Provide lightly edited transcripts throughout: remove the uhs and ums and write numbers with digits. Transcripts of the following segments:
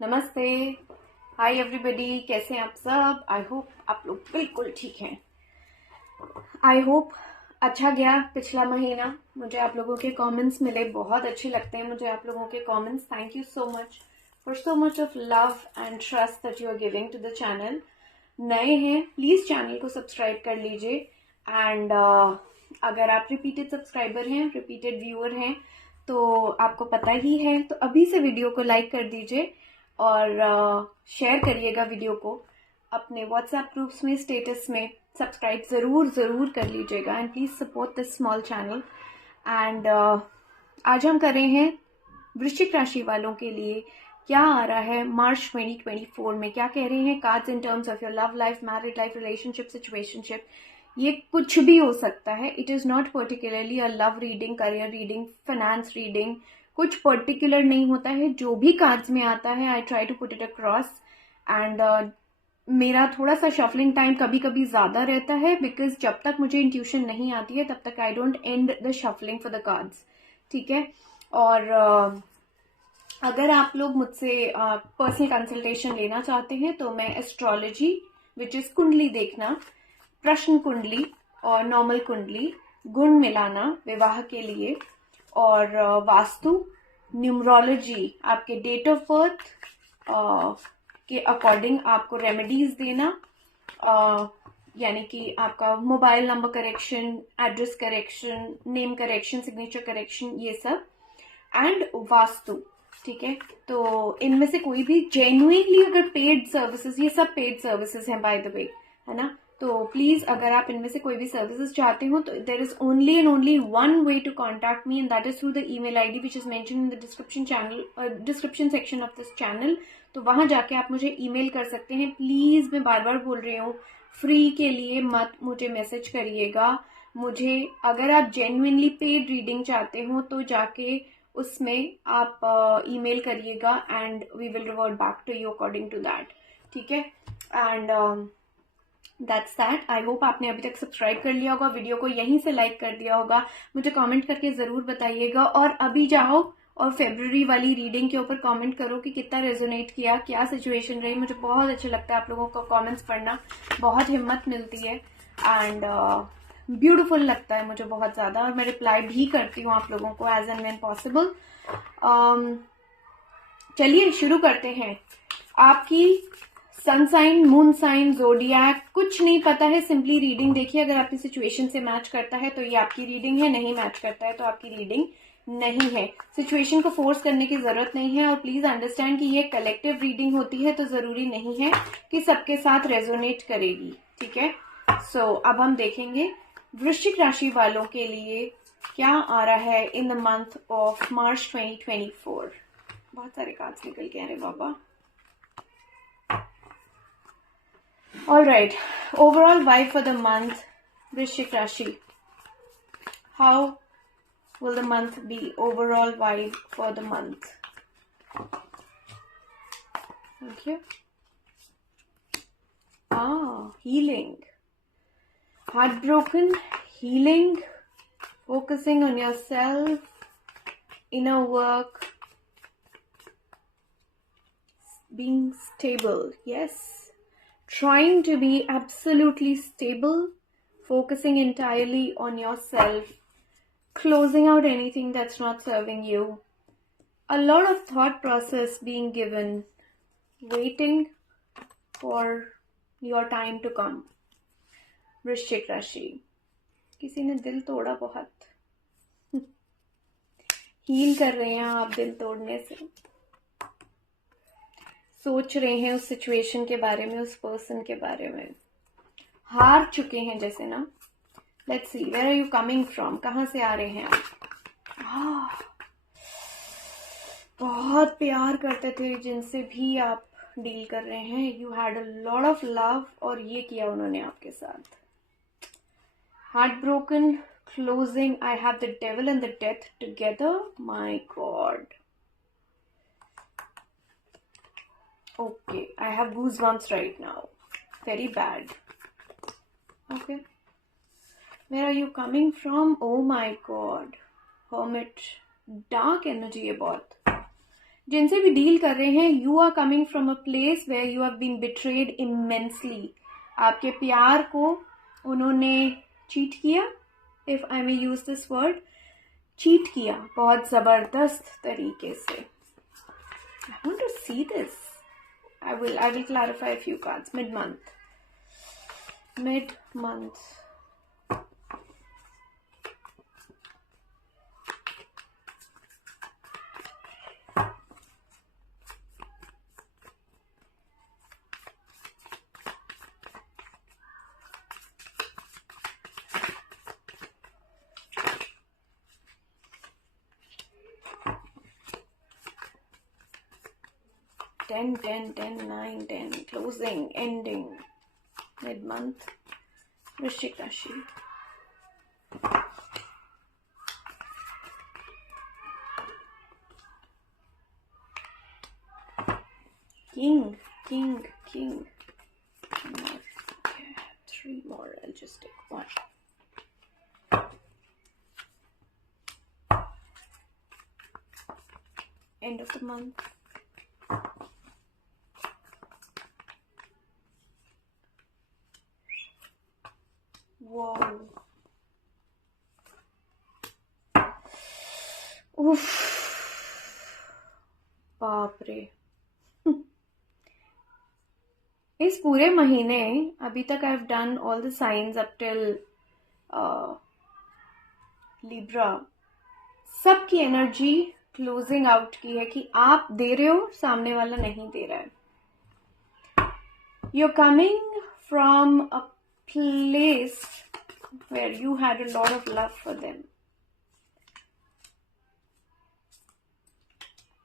नमस्ते। Hi everybody, कैसे हैं आप सब? आई होप आप लोग बिल्कुल ठीक हैं। आई होप अच्छा गया पिछला महीना। मुझे आप लोगों के कमेंट्स मिले, बहुत अच्छे लगते हैं मुझे आप लोगों के comments. Thank you so much for so much of love and trust that you are giving to the channel. नए हैं प्लीज चैनल को सब्सक्राइब कर लीजिए एंड अगर आप रिपीटेड सब्सक्राइबर हैं, रिपीटेड व्यूअर हैं, तो आपको पता ही है, तो अभी से वीडियो को लाइक कर दीजिए और शेयर करिएगा वीडियो को अपने व्हाट्सएप ग्रुप्स में, स्टेटस में। सब्सक्राइब ज़रूर कर लीजिएगा and please support this small channel. And आज हम कर रहे हैं वृश्चिक राशि वालों के लिए क्या आ रहा है मार्च 2024 में। क्या कह रहे हैं cards in terms of your love life, married life, relationship, situationship. ये कुछ भी हो सकता है। It is not particularly a love reading, career reading, finance reading. कुछ पर्टिकुलर नहीं होता है, जो भी कार्ड्स में आता है I try to put it across. And मेरा थोड़ा सा शफलिंग टाइम कभी कभी ज़्यादा रहता है बिकॉज जब तक मुझे इंट्यूशन नहीं आती है तब तक I don't and the shuffling for the cards. ठीक है। और अगर आप लोग मुझसे पर्सनल कंसल्टेशन लेना चाहते हैं तो मैं एस्ट्रोलॉजी विच इज कुंडली देखना, प्रश्न कुंडली और नॉर्मल कुंडली, गुण मिलाना विवाह के लिए, और वास्तु, न्यूमरोलॉजी, आपके डेट ऑफ बर्थ के अकॉर्डिंग आपको रेमेडीज देना, यानी कि आपका mobile number correction, address correction, name correction, signature correction, ये सब, एंड वास्तु। ठीक है। तो इनमें से कोई भी जेन्युइनली अगर पेड सर्विसेज, ये सब पेड सर्विसेज हैं बाय द वे, है ना, तो प्लीज अगर आप इनमें से कोई भी सर्विसेज चाहते हो तो there is only and only one way to contact me and that is through the email ID which is mention in the description section of this channel. तो वहां जाके आप मुझे ईमेल कर सकते हैं। प्लीज मैं बार बार बोल रही हूँ, फ्री के लिए मत मुझे मैसेज करिएगा। मुझे अगर आप जेन्युइनली पेड रीडिंग चाहते हो तो जाके उसमें आप ईमेल करिएगा and we will revert back to you according to that. ठीक है। And that's that. I hope आपने अभी तक सब्सक्राइब कर लिया होगा, वीडियो को यहीं से लाइक कर दिया होगा। मुझे कमेंट करके ज़रूर बताइएगा और अभी जाओ और फेब्रुअरी वाली रीडिंग के ऊपर कमेंट करो कि कितना रेजोनेट किया, क्या सिचुएशन रही। मुझे बहुत अच्छा लगता है आप लोगों को कमेंट्स पढ़ना, बहुत हिम्मत मिलती है एंड ब्यूटीफुल लगता है मुझे बहुत ज़्यादा, और मैं रिप्लाई भी करती हूँ आप लोगों को एज एंड व्हेन पॉसिबल। चलिए शुरू करते हैं। आपकी sun sign, moon sign, zodiac कुछ नहीं पता है, सिंपली रीडिंग देखिए। अगर आपकी सिचुएशन से मैच करता है तो ये आपकी रीडिंग है, नहीं मैच करता है तो आपकी रीडिंग नहीं है। सिचुएशन को फोर्स करने की जरूरत नहीं है और प्लीज अंडरस्टैंड कि ये कलेक्टिव रीडिंग होती है तो जरूरी नहीं है कि सबके साथ रेजोनेट करेगी। ठीक है। सो अब हम देखेंगे वृश्चिक राशि वालों के लिए क्या आ रहा है in the month of March 2024। बहुत सारे कार्ड्स निकल के आ रहे बाबा। All right, overall vibe for the month, Vrishik Rashi. How will the month be? Overall vibe for the month. Thank you. Healing. Heartbroken, healing, focusing on yourself, inner work, being stable. Yes. Trying to be absolutely stable, focusing entirely on yourself, closing out anything that's not serving you. A lot of thought process being given, waiting for your time to come. वृश्चिक राशि, किसी ने दिल तोड़ा बहुत। Heal कर रहे हैं आप दिल तोड़ने से। सोच रहे हैं उस सिचुएशन के बारे में, उस पर्सन के बारे में। हार चुके हैं जैसे ना। Let's see where are you coming from, कहाँ से आ रहे हैं आप। बहुत प्यार करते थे जिनसे भी आप डील कर रहे हैं। You had a lot of love और ये किया उन्होंने आपके साथ। Heart broken, closing, I have the devil and the death together. My God. Okay, I have goosebumps right now. Very bad. Okay. Where are you coming from? Oh my God. Hermit. Dark energy है बहुत. जिनसे भी deal कर रहे हैं, you are coming from a place where you have been betrayed immensely. आपके प्यार को उन्होंने चीट किया, if I may use this word, cheat किया बहुत जबरदस्त तरीके से. I want to see this. I will clarify a few cards. Mid-month. 10, 10, 10, 9, 10. Closing, ending. Mid-month. Vrishchik Rashi. King. Okay, 3 more. I'll just take 1. End of the month. Wow. Oof. बाप रे. इस पूरे महीने अभी तक I have done all the science up till Libra. सबकी energy closing out की है कि आप दे रहे हो, सामने वाला नहीं दे रहा है. You are coming from a place where you had a lot of love for them.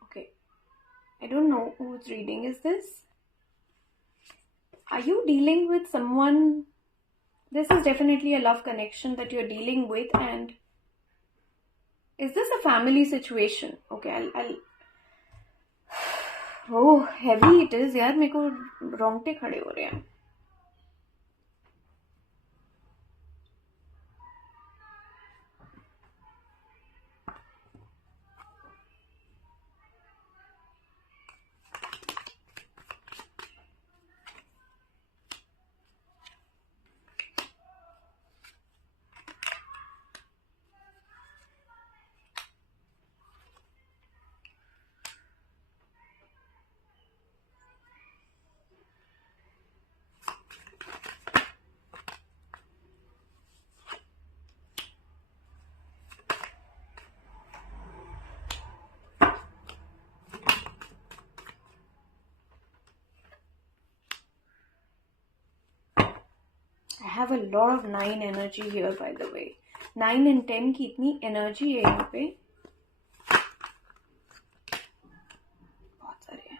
Okay, I don't know whose reading is this. Are you dealing with someone? This is definitely a love connection that you're dealing with, and is this a family situation? Okay, I'll oh, heavy it is यार. मेरे को रोंगटे खड़े हो रहे हैं. I have a lot of 9 energy here, by the way. 9 and 10 की इतनी energy है यहाँ पे. बहुत सारे हैं.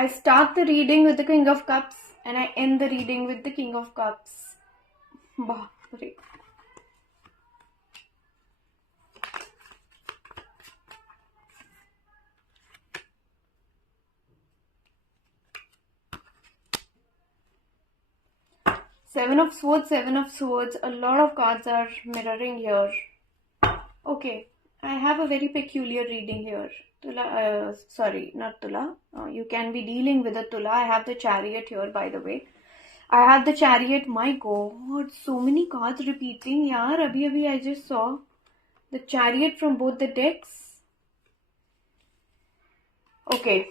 I start the reading with the King of Cups and I end the reading with the King of Cups. बाप रे. Seven of Swords. A lot of cards are mirroring here. Okay, I have a very peculiar reading here. Tula, sorry, not Tula. You can be dealing with a Tula. I have the Chariot here, by the way. I have the Chariot. My God, so many cards repeating. Yaar, abhi I just saw the Chariot from both the decks. Okay,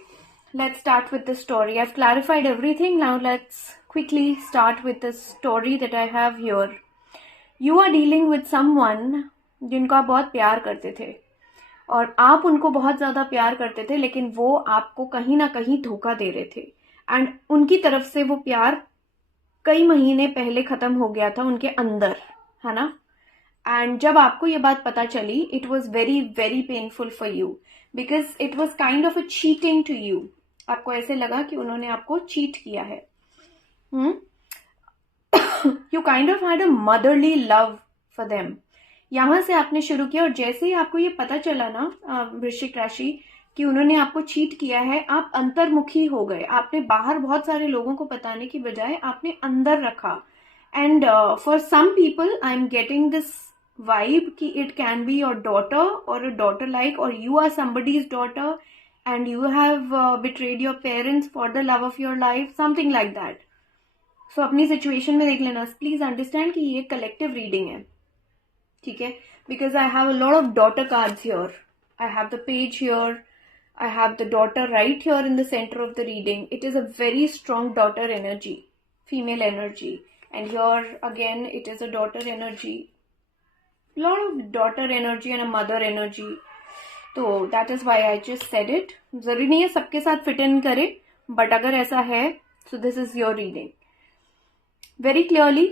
let's start with the story. I've clarified everything. Now let's quickly start with the story that I have here. You are dealing with someone जिनको आप बहुत प्यार करते थे और आप उनको बहुत ज़्यादा प्यार करते थे, लेकिन वो आपको कहीं ना कहीं धोखा दे रहे थे. एंड उनकी तरफ से वो प्यार कई महीने पहले ख़त्म हो गया था उनके अंदर, है ना. एंड जब आपको ये बात पता चली, it was very very painful for you because it was kind of a cheating to you. आपको ऐसे लगा कि उन्होंने आपको चीट किया है. You kind of had a motherly love for them. यहां से आपने शुरू किया और जैसे ही आपको ये पता चला ना वृश्चिक राशि कि उन्होंने आपको चीट किया है, आप अंतर्मुखी हो गए। आपने बाहर बहुत सारे लोगों को बताने की बजाय आपने अंदर रखा। And for some people I am getting this vibe कि it can be your daughter or a daughter like, और you are somebody's daughter and you have betrayed your parents for the love of your life, something like that. So अपनी situation में देख लेना। Please understand कि ये collective reading है, ठीक है? Because I have a lot of daughter cards here, I have the page here, I have the daughter right here in the center of the reading. It is a very strong daughter energy, female energy. And here again, it is a daughter energy. Lot of daughter energy and a mother energy. So that is why I just said it. जरूरी नहीं है सबके साथ fit in करे, but अगर ऐसा है, so this is your reading. Very clearly,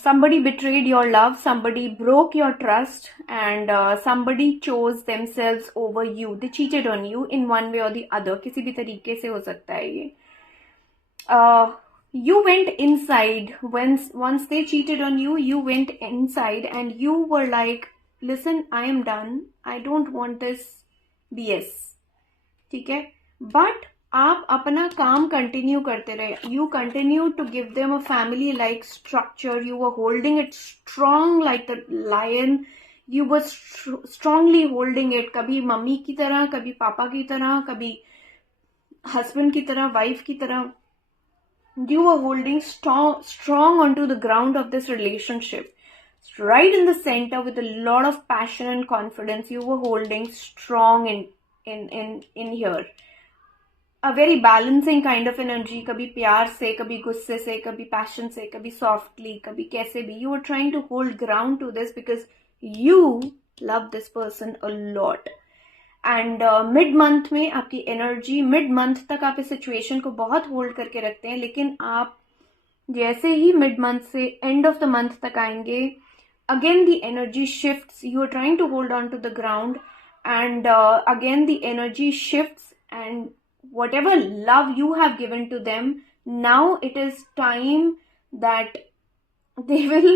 somebody betrayed your love, somebody broke your trust, and somebody chose themselves over you. They cheated on you in one way or the other. किसी भी तरीके से हो सकता है ये. You went inside. Once they cheated on you, you went inside and you were like, listen, I am done. I don't want this BS. ठीक है? But आप अपना काम कंटिन्यू करते रहे. You continue to give them a family like structure. You were holding it strong like the lion. You were strongly holding it, कभी mummy की तरह, कभी पापा की तरह, कभी हस्बैंड की तरह, वाइफ की तरह. You were holding strong onto the ground of this relationship, right in the center with a lot of passion and confidence. You were holding strong in here. A very balancing kind of energy. कभी प्यार से, कभी गुस्से से, कभी passion से, कभी softly, कभी कैसे भी. You were trying to hold ground to this because you love this person a lot. And mid month में आपकी एनर्जी, मिड मंथ तक आप इस सिचुएशन को बहुत होल्ड करके रखते हैं, लेकिन आप जैसे ही मिड मंथ से एंड ऑफ द मंथ तक आएंगे, again the energy shifts. You are trying to hold on to the ground and again the energy shifts, and whatever love you have given to them, now it is time that they will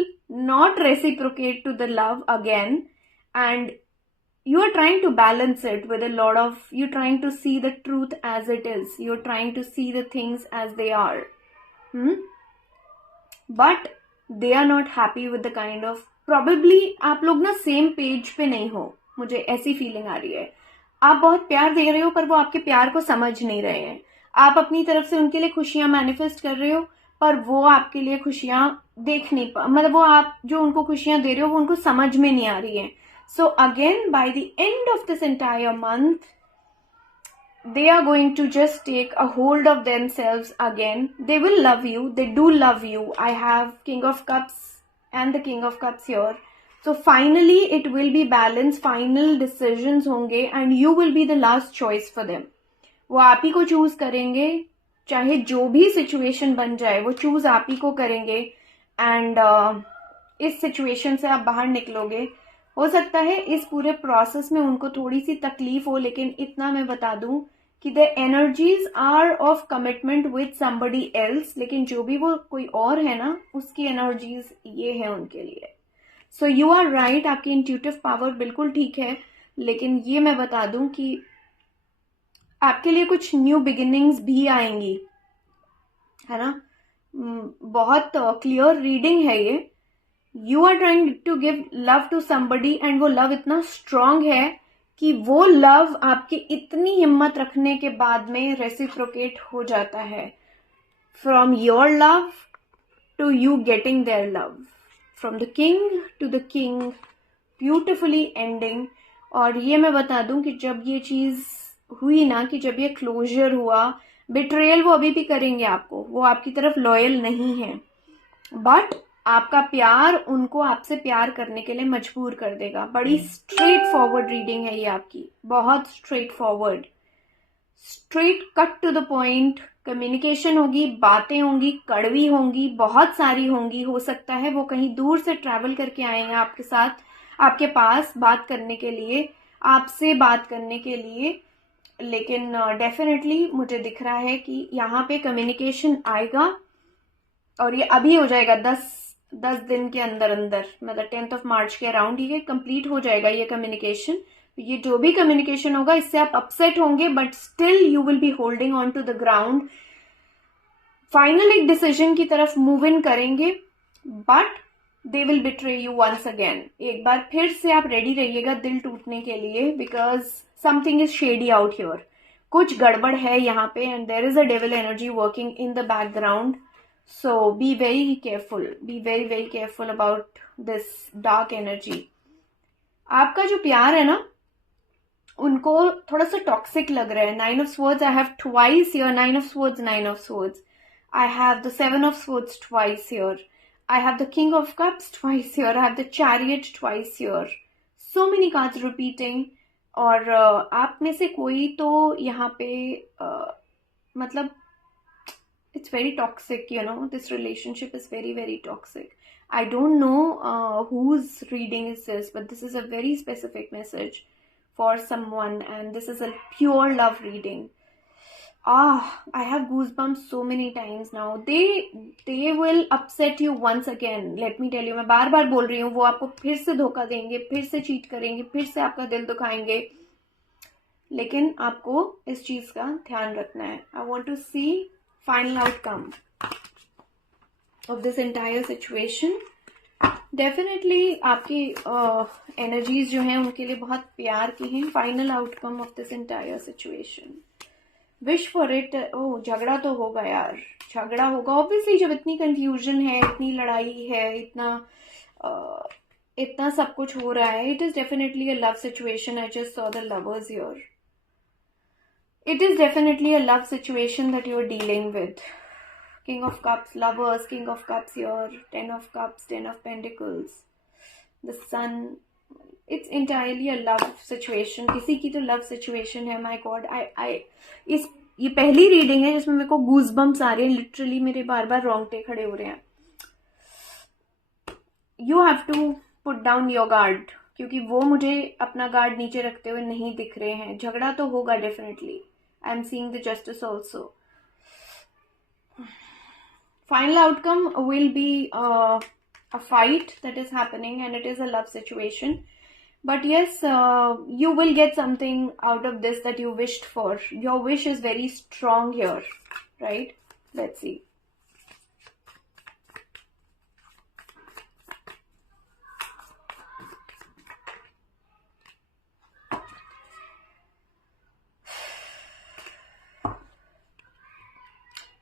not reciprocate to the love again. And you are trying to balance it with a lot of, you're trying to see the truth as it is. You're trying to see the things as they are. But they are not happy with the kind of, probably आप लोग ना same page पे नहीं हो. मुझे ऐसी feeling आ रही है. आप बहुत प्यार दे रहे हो पर वो आपके प्यार को समझ नहीं रहे हैं. आप अपनी तरफ से उनके लिए खुशियां मैनिफेस्ट कर रहे हो पर वो आपके लिए खुशियां देख नहीं मतलब वो आप जो उनको खुशियां दे रहे हो वो उनको समझ में नहीं आ रही है. So again by the end of this entire month they are going to just take a hold of themselves again. They will love you. They do love you. I have King of Cups and the King of Cups here. So finally it will be balanced. Final decisions होंगे and you will be the last choice for them. वो आप ही को choose करेंगे, चाहे जो भी situation बन जाए वो चूज आप ही को करेंगे. एंड इस सिचुएशन से आप बाहर निकलोगे. हो सकता है इस पूरे प्रोसेस में उनको थोड़ी सी तकलीफ हो, लेकिन इतना मैं बता दूं कि the energies are of commitment with somebody else. लेकिन जो भी वो कोई और है ना, उसकी एनर्जीज ये है उनके लिए. सो यू आर राइट, आपकी इंट्यूटिव पावर बिल्कुल ठीक है. लेकिन ये मैं बता दूं कि आपके लिए कुछ न्यू बिगिनिंग्स भी आएंगी, है ना. बहुत क्लियर रीडिंग है ये. You are trying to give love to somebody and वो लव इतना स्ट्रांग है कि वो लव आपके इतनी हिम्मत रखने के बाद में रेसिप्रोकेट हो जाता है. From your love to you getting their love, from the king to the king, beautifully ending. और ये मैं बता दूं कि जब ये चीज हुई ना, कि जब ये क्लोजर हुआ, बिट्रेयल वो अभी भी करेंगे आपको, वो आपकी तरफ लॉयल नहीं है, बट आपका प्यार उनको आपसे प्यार करने के लिए मजबूर कर देगा. बड़ी स्ट्रेट फॉरवर्ड रीडिंग है ये आपकी, बहुत straightforward, straight cut to the point. Communication होगी, बातें होंगी, कड़वी होंगी, बहुत सारी होंगी. हो सकता है वो कहीं दूर से ट्रैवल करके आए हैं आपके साथ, आपके पास बात करने के लिए, आपसे बात करने के लिए. लेकिन डेफिनेटली मुझे दिख रहा है कि यहाँ पे कम्युनिकेशन आएगा और ये अभी हो जाएगा 10 दिन के अंदर अंदर, मतलब 10th ऑफ मार्च के अराउंड ये कंप्लीट हो जाएगा ये कम्युनिकेशन। ये जो भी कम्युनिकेशन होगा इससे आप अपसेट होंगे, but still you will be holding on to the ground. Final एक डिसीजन की तरफ मूव इन करेंगे, but they will betray you once again. एक बार फिर से आप रेडी रहिएगा दिल टूटने के लिए, because something is shady out here. कुछ गड़बड़ है यहाँ पे, and there is a devil energy working in the background. So be very careful, B very very careful about this dark energy. आपका जो प्यार है ना, उनको थोड़ा सा टॉक्सिक लग रहा है। 9 of Swords I have twice here, 9 of Swords, 9 of Swords. I have the 7 of Swords twice here. I have the King of Cups twice here. I have the Chariot twice here. So many cards repeating. और आप में से कोई तो यहाँ पे मतलब it's very toxic, you know, this relationship is very very toxic. I don't know whose reading is this, but this is a very specific message for someone, and this is a pure love reading. I have goosebumps so many times now. They will upset you once again. Let me tell you, मैं बार बार बोल रही हूँ, वो आपको फिर से धोखा देंगे, फिर से चीट करेंगे, फिर से आपका दिल दुखाएंगे, लेकिन आपको इस चीज का ध्यान रखना है. I want to see final outcome of this entire situation. Definitely आपकी एनर्जीज जो हैं उनके लिए बहुत प्यार की हैं. Final outcome of this entire situation, wish for it. Oh, झगड़ा तो होगा यार, झगड़ा होगा ऑब्वियसली. जब इतनी कंफ्यूजन है, इतनी लड़ाई है, इतना सब कुछ हो रहा है, it is definitely a love situation. I just saw the lovers here. It is definitely a love situation that you are dealing with. King of Cups, lovers, King of Cups here, 10 of Cups, 10 of Pentacles, the Sun. It's entirely a love situation. किसी की तो love situation है. My God, ये पहली reading है जिसमें मेरे को goosebumps आ रहे हैं. लिटरली मेरे बार बार रोंगटे खड़े हो रहे हैं. You have to put down your guard, क्योंकि वो मुझे अपना गार्ड नीचे रखते हुए नहीं दिख रहे हैं. झगड़ा तो होगा definitely. I am seeing the justice also. Final outcome will be a fight that is happening, and it is a love situation. But yes, you will get something out of this that you wished for. Your wish is very strong here, right? Let's see.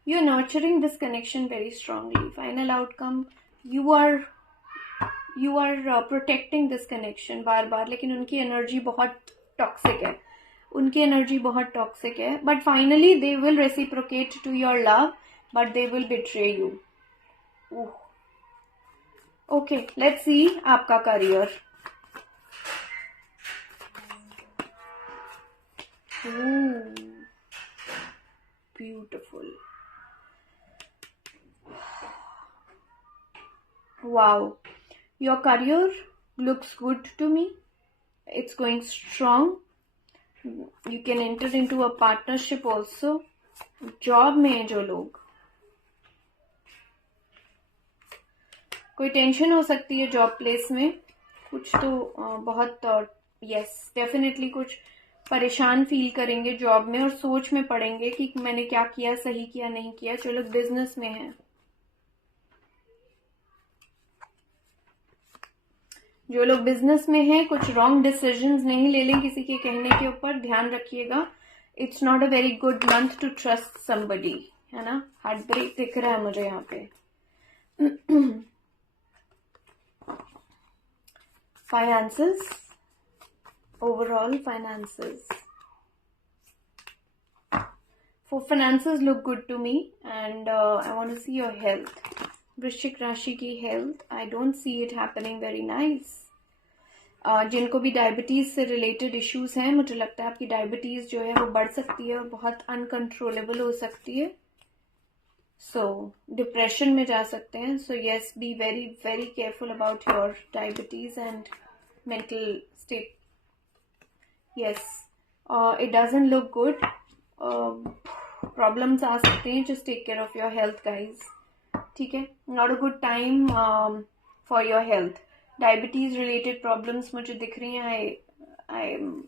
You're nurturing this connection very strongly. Final outcome, you are protecting this connection बार बार. लेकिन उनकी energy बहुत toxic है, but finally they will reciprocate to your love, but they will betray you. Okay, let's see आपका career. Beautiful. Wow, your career looks good to me. It's going strong. You can enter into a partnership also. Job में हैं जो लोग, कोई tension हो सकती है job place में. कुछ तो बहुत यस डेफिनेटली कुछ परेशान फील करेंगे जॉब में, और सोच में पड़ेंगे कि मैंने क्या किया, सही किया नहीं किया. जो लोग बिजनेस में हैं, कुछ रॉन्ग डिसीजंस नहीं ले लें किसी के कहने के ऊपर. ध्यान रखिएगा, it's not a very good month to trust somebody, है ना. हार्ट ब्रेक दिख रहा है मुझे यहाँ पे. Finances, overall finances, for finances look good to me, and I want to see your health. वृश्चिक राशि की health, I don't see it happening very nice. जिनको भी डायबिटीज से रिलेटेड इश्यूज हैं, मुझे लगता है आपकी डायबिटीज जो है वो बढ़ सकती है और बहुत अनकंट्रोलेबल हो सकती है. सो डिप्रेशन में जा सकते हैं. So yes, be very very careful about your diabetes and mental state. Yes, it doesn't look good. Problems आ सकते हैं. Just take care of your health guys. ठीक है, not a good time for your health. Diabetes related problems मुझे दिख रही हैं, I am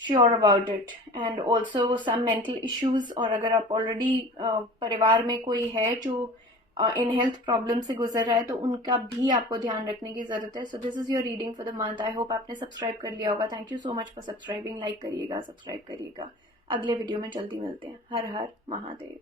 sure about it, and also some mental issues. और अगर आप ऑलरेडी परिवार में कोई है जो इन हेल्थ प्रॉब्लम से गुजर रहा है तो उनका भी आपको ध्यान रखने की जरूरत है। So this is your reading for the month. I hope आपने सब्सक्राइब कर लिया होगा। Thank you so much for subscribing. Like करिएगा, सब्सक्राइब करिएगा। अगले वीडियो में जल्दी मिलते हैं। हर हर महादेव।